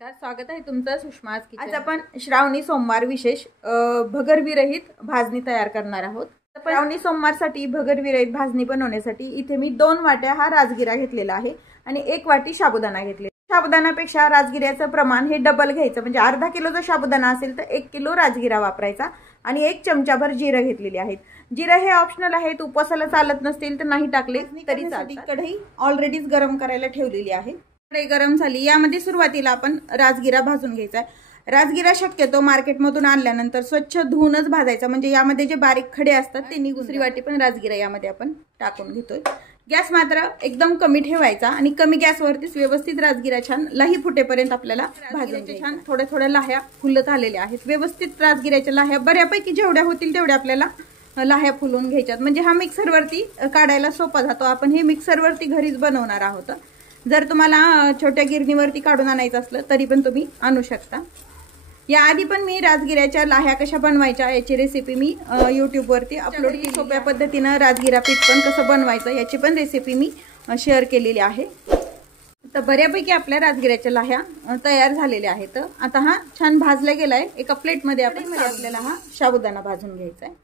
नमस्कार, स्वागत आहे तुमचं सुषमा किचन। आज आपण श्रावणी सोमवार विशेष भगरविरहित भाजणी तयार करणार आहोत। श्रावणी सोमवारसाठी भगरविरहित भाजणी बनवण्यासाठी इथे मी 2 वाट्या हा राजगिरा घेतलेला आहे आणि 1 वाटी साबुदाणा घेतलेला। साबुदाण्यापेक्षा राजगिऱ्याचं प्रमाण हे डबल घ्यायचं, म्हणजे अर्धा किलो जर साबुदाणा असेल तर 1 किलो राजगिरा वापरायचा आणि 1 चमचाभर जिरे घेतलेले आहेत। जिरे हे ऑप्शनल आहेत, उपवासाला चालत नसतील तर नाही टाकले तरी चालते। कढई ऑलरेडीच गरम करायला ठेवलेली आहे। कढई गरम झाली, यामध्ये सुरुवातीला आपण राजगिरा भाजून घ्यायचा आहे। राजगिरा शक्यतो मार्केटमधून आणल्यानंतर स्वच्छ धुवूनच भाजायचा, म्हणजे यामध्ये जे बारीक खडे असतात ते निघून। दुसरी वाटी पण राजगिरा यामध्ये आपण टाकून घेतोय। गॅस मात्र एकदम कमी ठेवायचा आणि कमी गॅसवरतीच व्यवस्थित राजगिरा छान लाही फुटेपर्यंत आपल्याला भाजून घ्यायचा। छान थोड्या थोड्या लाह्या फुलत आलेल्या आहेत। व्यवस्थित राजगिऱ्याच्या लाह्या बऱ्यापैकी जेवढ्या होतील तेवढ्या आपल्याला लाह्या फुलून घ्यायच्यात, म्हणजे हा मिक्सरवरती काढायला सोपा जातो। आपण हे मिक्सरवरती घरीच बनवणार आहोत। जर तुम्हाला छोट्या गिरणीवरती काढून आणायचं असलं तरी पण तुम्ही आणू शकता। याआधी पण मी राजगिऱ्याच्या लाह्या कशा बनवायच्या याची रेसिपी मी यूट्यूबवरती अपलोड केली। सोप्या पद्धतीनं राजगिरा पीठ पण कसं बनवायचं याची पण रेसिपी मी शेअर केलेली आहे। तर बऱ्यापैकी आपल्या राजगिऱ्याच्या लाह्या तयार झालेल्या आहेत। आता हा छान भाजला गेलाय। एका प्लेटमध्ये आपल्याला हा साबुदाणा भाजून घ्यायचा आहे।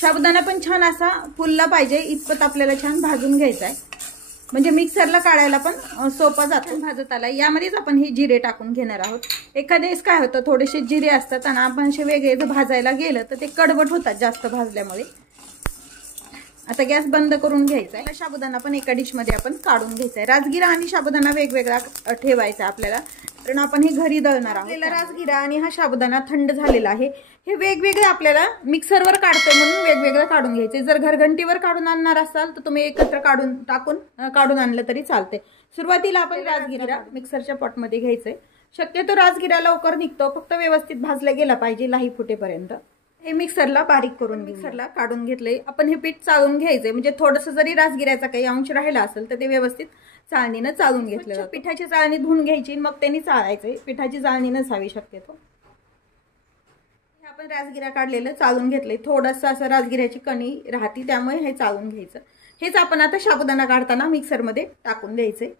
साबुदाणा पण छान असा फुलला पाहिजे इतपत आपल्याला छान भाजून घ्यायचा आहे, म्हणजे मिक्सरला काढायला पण सोपा जातो। भाजत आला, यामध्येच आपण हे जिरे टाकून घेणार आहोत। एखाद्या वेळेस काय होतं, थोडेसे जिरे असतात आणि आपण असे वेगळे जर भाजायला गेलं तर ते कडवट होतात जास्त भाजल्यामुळे। आता गॅस बंद करून घ्यायचा आहे। साबुदाणा पण एका डिशमध्ये आपण काढून घ्यायचा आहे। राजगिरा आणि साबुदाणा वेगवेगळा ठेवायचा आपल्याला, कारण आपण हे घरी दळणार आहोत। आपल्याला राजगिरा आणि हा साबुदाणा थंड झालेला आहे, हे वेगवेगळे आपल्याला मिक्सरवर काढतोय म्हणून वेगवेगळं काढून घ्यायचे। जर घरघंटीवर काढून आणणार असाल तर तुम्ही एकत्र काढून आणलं तरी चालते। सुरुवातीला आपण राजगिरा मिक्सरच्या पॉटमध्ये घ्यायचंय। शक्यतो राजगिरा लवकर निघतो, फक्त व्यवस्थित भाजला गेला पाहिजे लाही फुटेपर्यंत। हे मिक्सरला बारीक करून मिक्सरला काढून घेतले। आपण हे पीठ चाळून घ्यायचंय, म्हणजे थोडंसं जरी राजगिऱ्याचा काही अंश राहिला असेल तर ते व्यवस्थित चाळणीनं चाळून घेतलं। पिठाची चाळणी धुवून घ्यायची, मग त्यांनी चाळायचंय। पिठाची चाळणी नसावी शक्यतो। आपण राजगिरा काढलेलं चाळून घेतलंय। थोडंसं असं राजगिऱ्याची कणी राहती, त्यामुळे हे चाळून घ्यायचं। हेच आपण आता साबुदाणा काढताना मिक्सरमध्ये टाकून द्यायचंय।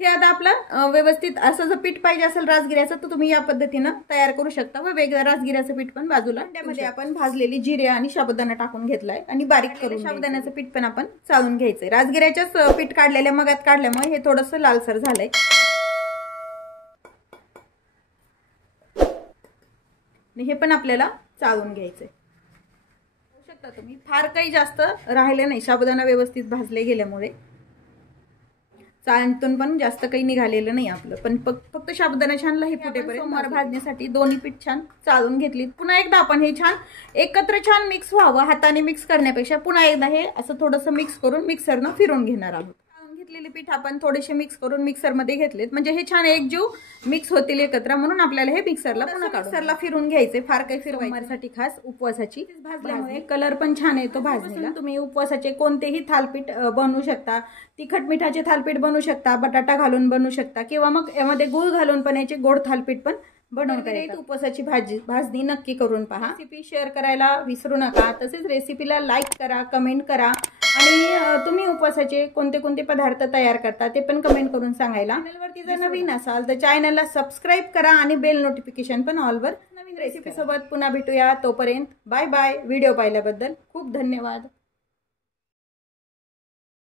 हे आता आपलं व्यवस्थित असं जर पीठ पाहिजे असेल राजगिऱ्याचं तर तुम्ही या पद्धतीनं तयार करू शकता, व वेगळं राजगिऱ्याचं पीठ पण बाजूला। त्यामध्ये आपण भाजलेली जिरे आणि साबुदाणा टाकून घेतलाय आणि बारीक करून साबुदाण्याचं पीठ पण आपण चाळून घ्यायचंय। राजगिऱ्याच्याच पीठ काढलेल्या मगात काढल्यामुळे हे थोडंसं लालसर झालंय। हे पण आपल्याला चाळून घ्यायचंय। बघू शकता तुम्ही, फार काही जास्त राहिले नाही, साबुदाणा व्यवस्थित भाजले गेल्यामुळे चाळणीतून पण जास्त काही निघालेलं नाही आपलं, पण फक्त साबुदाणा छान लाही फुटेपर्यंत सोमवार भाजण्यासाठी दोन्ही पीठ छान चाळून घेतली। पुन्हा एकदा आपण हे छान एकत्र छान मिक्स व्हावं, हाताने मिक्स करण्यापेक्षा पुन्हा एकदा हे असं थोडंसं मिक्स करून मिक्सरनं फिरून घेणार आहोत। घेतलेले पीठ आपण थोडेसे मिक्स करून मिक्सरमध्ये घेतलेत, म्हणजे हे छान एकजीव मिक्स होतील एकत्र, म्हणून आपल्याला हे मिक्सरला फिरून घ्यायचे। फार काही फिरवण्यासाठी खास उपवासाची भाजल्यामुळे कलर पण छान येतो भाजणीला। तुम्ही उपवासाचे कोणतेही थालपीठ बनवू शकता, तिखट मिठाचे थालपीठ बनवू शकता, बटाटा घालून बनवू शकता, किंवा मग यामध्ये गूळ घालून पण याचे गोड थालपीठ पण बनवता येतं। उपवासाची भाजणी नक्की करून पहा। रेसिपी शेअर करायला विसरू नका, तसेच रेसिपीला लाईक करा, कमेंट करा, आणि तुम्ही उपवासाचे कोणते कोणते पदार्थ तयार करता ते पण कमेंट करून सांगायला। चॅनलवरती जर नवीन असाल तर चॅनलला सबस्क्राईब करा आणि बेल नोटिफिकेशन पण ऑलवर। नवीन रेसिपी सोबत पुन्हा भेटूया, तोपर्यंत बाय बाय। व्हिडिओ पाहिल्याबद्दल खूप धन्यवाद।